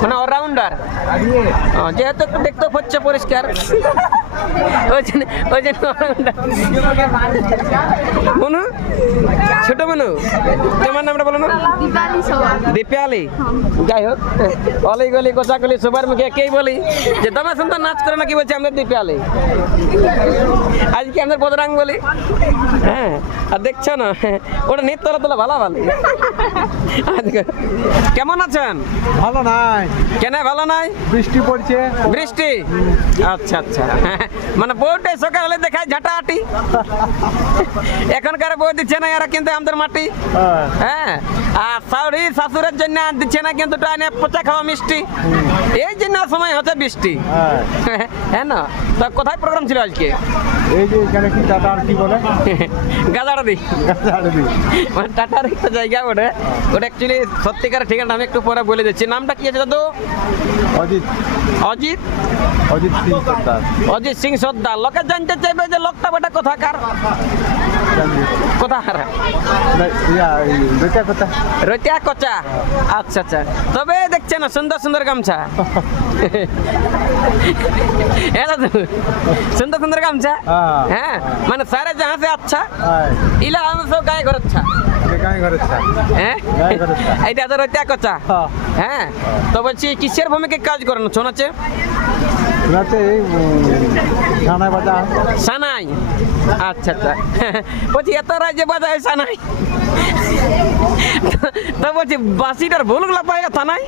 মানে অলরাউন্ডার, যেহেতু একটু দেখতে হচ্ছে পরিষ্কার ওই জন্য অলরাউন্ডার। মনু, ছোট মনু, তোমার নামটা বলো না? দীপালি। যাই হোক, অলি গলি কোচাকলি সবার মুখে একেই বলি যে তোমার সুন্দর নাচ করে নাকি, বলছি আমাদের দীপালি, আজকে আমাদের বদরাং বলি। হ্যাঁ, আর দেখছো না ওটা নিত তোলা তোলা ভালো ভালো। কেমন আছেন? ভালো নাই। কেন ভালো নাই? বৃষ্টি পড়ছে। বৃষ্টি? আচ্ছা আচ্ছা, মানে বউটাই সকাল হলে দেখায় ঝাঁটাহাটি, এখনকার বউ দিচ্ছে না এরা কিন্তু আমাদের মাটি। হ্যাঁ, আর শাশুড়ি শাশুড়ের জন্য দিচ্ছে না কিন্তু টাইনে পচা খাওয়া মিষ্টি, এই জন্য সময় হচ্ছে বৃষ্টি। হ্যাঁ না, তা কোথায় প্রোগ্রাম ছিল আজকে? এই যে এখানে কি টাটা আর কি বলে, গাদাড়াদি। মানে টাটার একটা জায়গা ওটা, ওটা অ্যাকচুয়ালি সত্যিকার ঠিকানা আমি একটু পরে বলে দিচ্ছি। নামটা কি আছে দাদু? অজিত। অজিত? অজিত সিং সর্দার। অজিত সিং সর্দার। লোকে জানতে চাইবে যে লোকটা বেটা কোথাকার, কোথাকার? রতিয়া কচা। আচ্ছা আচ্ছা, তবে দেখছে না সুন্দর সুন্দর গামছা। হ্যাঁ দাদু, সুন্দর সুন্দর গামছা। হ্যাঁ, মানে সারে যাহা সে আচ্ছা ইলা আমি সব গায়ে ঘর আচ্ছা। হ্যাঁ, এইটা তো রতিয়া কচা। হ্যাঁ, তো বলছি কিসের ভূমিকে কাজ করেন? শোনাচ্ছে সানাই। আচ্ছা আচ্ছা, বলছি এত রাজ্যে বাজা হয় সানাই, তো বলছি বাসিটার ভুলগুলা পাই থানায়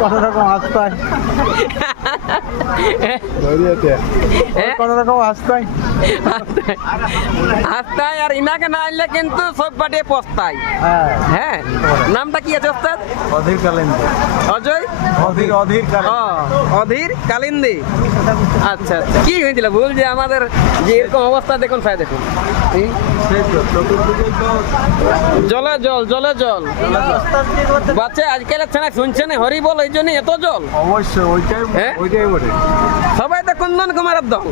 কোন রকম হাসতায়, কোন রকম হাসতায় হাসতায়, আর ইনাকে না আনলে কিন্তু সব পাটিয়ে পস্তায়। হ্যাঁ, নামটা কি আছে ওস্তাদ? অধীর কালিন্দী। অজয়? অধীর অধীর অধীর কালিন্দী। আচ্ছা আচ্ছা, কি হয়েছিল ভুল যে আমাদের যে এরকম অবস্থা? দেখুন সাই, দেখুন জলে জল, জলে জল। বাচ্চা আজকাল শুনছে না হরি বল, এই জন্য এত জল। অবশ্যই ওইটাই, ওইটাই বলে সবাই তো কুন্দন কুমারের দল।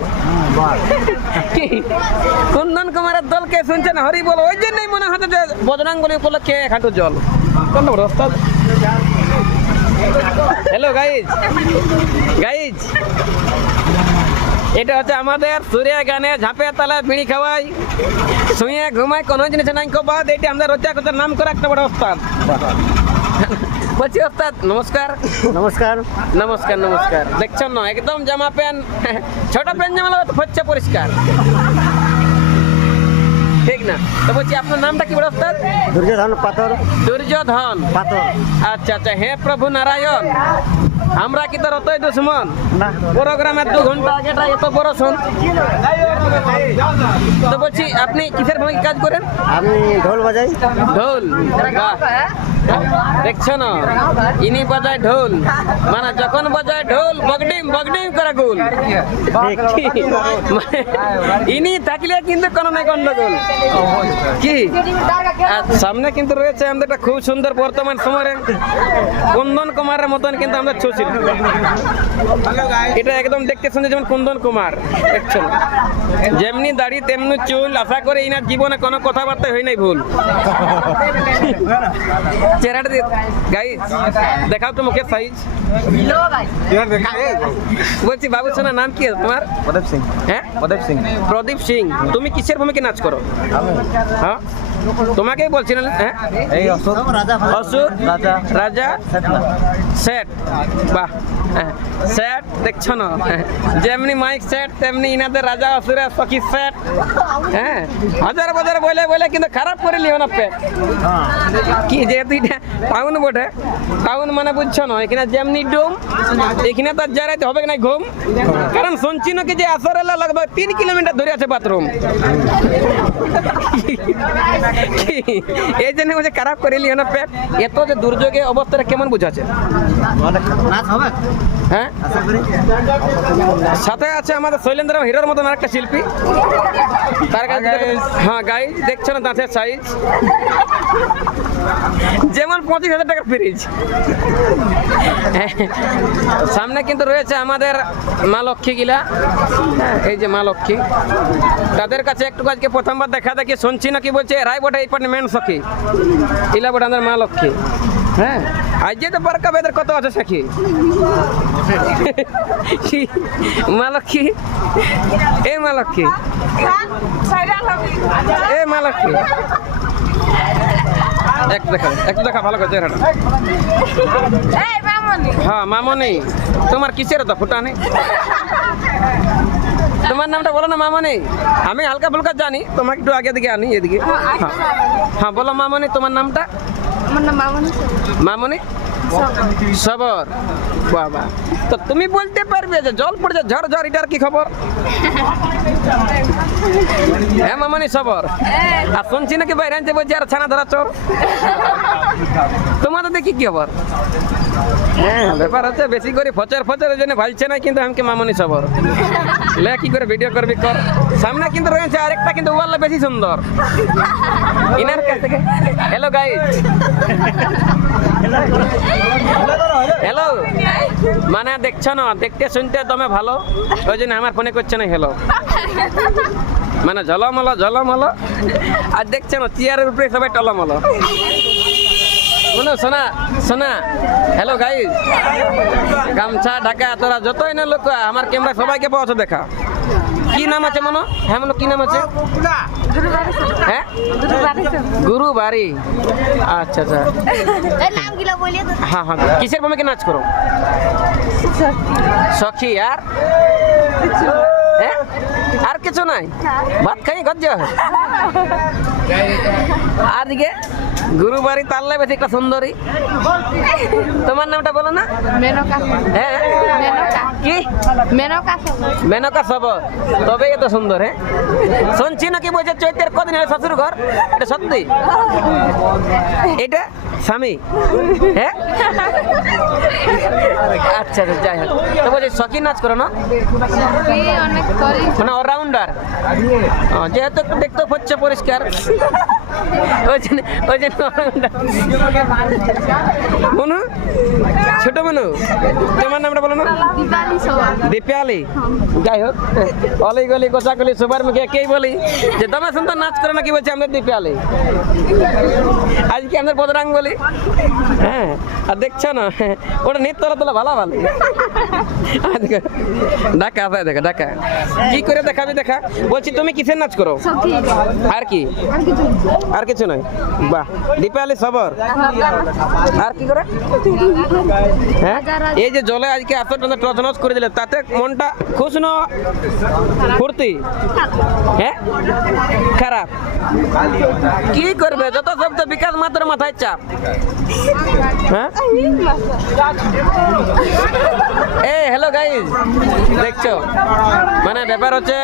কি কুন্দন কুমারের দলকে শুনছে না হরি বল, ওই জন্যই মনে হচ্ছে যে বজরাঙ্গলি উপলক্ষে খাটু জল। হ্যালো গাইজ, গাইজ এটা হচ্ছে আমাদের সুরিয়া গানে ঝাঁপে তালায় বিড়ি খাওয়াই, শুয়ে ঘুমাই, কোনো জিনিস নাই বাদ। এইটা আমাদের রচা কথার নাম করে একটা বড় ওস্তাদ। বলছি ওস্তাদ নমস্কার। নমস্কার নমস্কার নমস্কার। দেখছেন না একদম জামা প্যান্ট, ছোট প্যান্ট জামা হচ্ছে পরিষ্কার, ঠিক না? তো বলছি আপনার নামটা কি বড় ওস্তাদ? দুর্যোধন পাথর। দুর্যোধন পাথর। আচ্ছা আচ্ছা, হে প্রভু নারায়ণ, আমরা কি তোর অতই দুশ্মন? প্রোগ্রামের 2 ঘন্টা আগে এত বড় শোন। তো বলছি আপনি কিসের ভূমিকা কাজ করেন? আমি ঢোল বাজাই। ঢোল? বাহ, দেখছো না ইনি বাজায় ঢোল, মানে যখন বাজায় ঢোল বগডিম বগডিম করে গোল। ইনি থাকলে কিন্তু কোনো নাই গন্ডগোল। কি সামনে কিন্তু রয়েছে আমাদের একটা খুব সুন্দর বর্তমান সময়ের কুন্দন কুমারের মতন কিন্তু আমরা ছুছি। এটা একদম দেখতে শুনতে যেমন কুন্দন কুমার, দেখছেন যেমনি দাড়ি তেমনি চুল। আশা করি ইনার জীবনে কোনো কথাবার্তা হয় নাই ভুল। চেহারাটা গাইজ দেখাও তো মুখের সাইজ। বলছি বাবু সোনার নাম কি আছে তোমার? প্রদীপ সিং। হ্যাঁ, প্রদীপ সিং। প্রদীপ সিং। তুমি কিসের ভূমিকা নাচ করো? হ্যাঁ, তোমাকেই বলছিলেন। হ্যাঁ, এই অসুর রাজা। অসুর রাজা। রাজা সেট। বাহ, সেট দেখছো না যেমনি মাইক সেট তেমনি ইনাদের রাজা অসুরের সখী সেট। হ্যাঁ, হাজার বাজার বলে বলে কিন্তু খারাপ করে লিও না পেট। কি যেহেতু এটা টাউন বটে, টাউন মানে বুঝছো না, এখানে যেমনি ডুম এখানে তার জারাইতে হবে না ঘুম, কারণ শুনছি না কি যে আসরেলা লাগবে 3 কিলোমিটার ধরে আছে বাথরুম। এই জন্য বলছে খারাপ করে লিও না পেট। এত যে দুর্যোগে অবস্থাটা কেমন বুঝাচ্ছে? হ্যাঁ, সাথে আছে আমাদের শৈলেন্দ্র হিরোর মতন আরেকটা শিল্পী, তার কাছে। হ্যাঁ গাইজ দেখছো না দাঁতের সাইজ যেমন 25,000 টাকার ফ্রিজ। সামনে কিন্তু রয়েছে আমাদের মা লক্ষ্মী গিলা, এই যে মা লক্ষ্মী, তাদের কাছে একটু আজকে প্রথমবার দেখা দেখি শুনছি না কি বলছে রায় বটে এই পার্টি মেন সখী ইলা বটে আমাদের মা লক্ষ্মী। হ্যাঁ, আজ যে তো বরকা বেদের কত আছে সাক্ষী মালক্ষী এ মালক্ষী এ মালক্ষী একটু দেখা ভালো করে চেহারাটা হ্যাঁ মামনি তোমার কিসের তো ফুটা নেই তোমার নামটা বলো না মামনি আমি হালকা ফুলকা জানি তোমাকে একটু আগে দিকে আনি এদিকে হ্যাঁ বলো মামনি তোমার নামটা আমার নাম মামনি সবর বাবা তো তুমি বলতে পারবে যে জল পড়ছে ঝড় ঝড় এটার কি খবর হ্যাঁ মামনি সবর আর শুনছি নাকি বাইরে আনছে বলছি আর ছানা ধরা চোর তোমাদের দেখি কি খবর হ্যাঁ ব্যাপার হচ্ছে বেশি করে ফচার ফচারের জন্য ভালছে না কিন্তু আমাকে মামনি সবর লে কি করে ভিডিও করবি কর সামনে কিন্তু রয়েছে আরেকটা কিন্তু ওয়াল্লা বেশি সুন্দর ইনার কাছ থেকে হ্যালো গাইজ হ্যালো মানে দেখছো না দেখতে শুনতে তুমি ভালো ওই জন্য আমার ফোনে করছে না হ্যালো মানে ঝলমল আর দেখছো না চেয়ারের উপরে সবাই টলমল শোনা শোনা হ্যালো গাইজ গামছা ঢাকা তোরা যতই না লোক আমার ক্যামেরা সবাইকে পাওয়া দেখা কি নাম আছে মনো হ্যাঁ মনো কি নাম আছে হ্যাঁ গুরু বাড়ি আচ্ছা আচ্ছা হ্যাঁ হ্যাঁ কিসের ভূমিকে নাচ করো সখী আর হ্যাঁ আর কিছু নাই ভাত খাই গজ্জ আর দিকে গুরু বাড়ি তাল্লা বেশি একটা সুন্দরী তোমার নামটা বলো না হ্যাঁ কি মেনকা সবর তবে এত সুন্দর হ্যাঁ শুনছি নাকি বলছে চৈতের কদিন হলে শ্বশুর ঘর এটা সত্যি এটা স্বামী হ্যাঁ আচ্ছা আচ্ছা যাই হোক তো বলছি শখী নাচ করো না মানে অলরাউন্ডার যেহেতু একটু দেখতে হচ্ছে পরিষ্কার ওই জন্য মনু ছোট মনু তোমার নামটা বলো না দীপালি যাই হোক অলি গলি গোসাগলি সবার মুখে একেই বলি যে দমে সুন্দর নাচ করে না কি বলছে আমাদের দীপালি আজকে আমাদের বদরাং বলি হ্যাঁ আর দেখছো না ওটা নিত তোলা ভালো ভালো ঢাকা আছে দেখা ঢাকা কি করে দেখাবি দেখা বলছি তুমি কিসের নাচ করো আর কি আর কিছু নয় বাহ দীপালি সবর আর কি করে হ্যাঁ এই যে জলে আজকে এত টচনচ করে দিলে তাতে মনটা খুশ না ফুর্তি হ্যাঁ খারাপ কি করবে যত সব তো বিকাশ মাত্র মাথায় চাপ হ্যাঁ এ হ্যালো গাইজ দেখছো মানে ব্যাপার হচ্ছে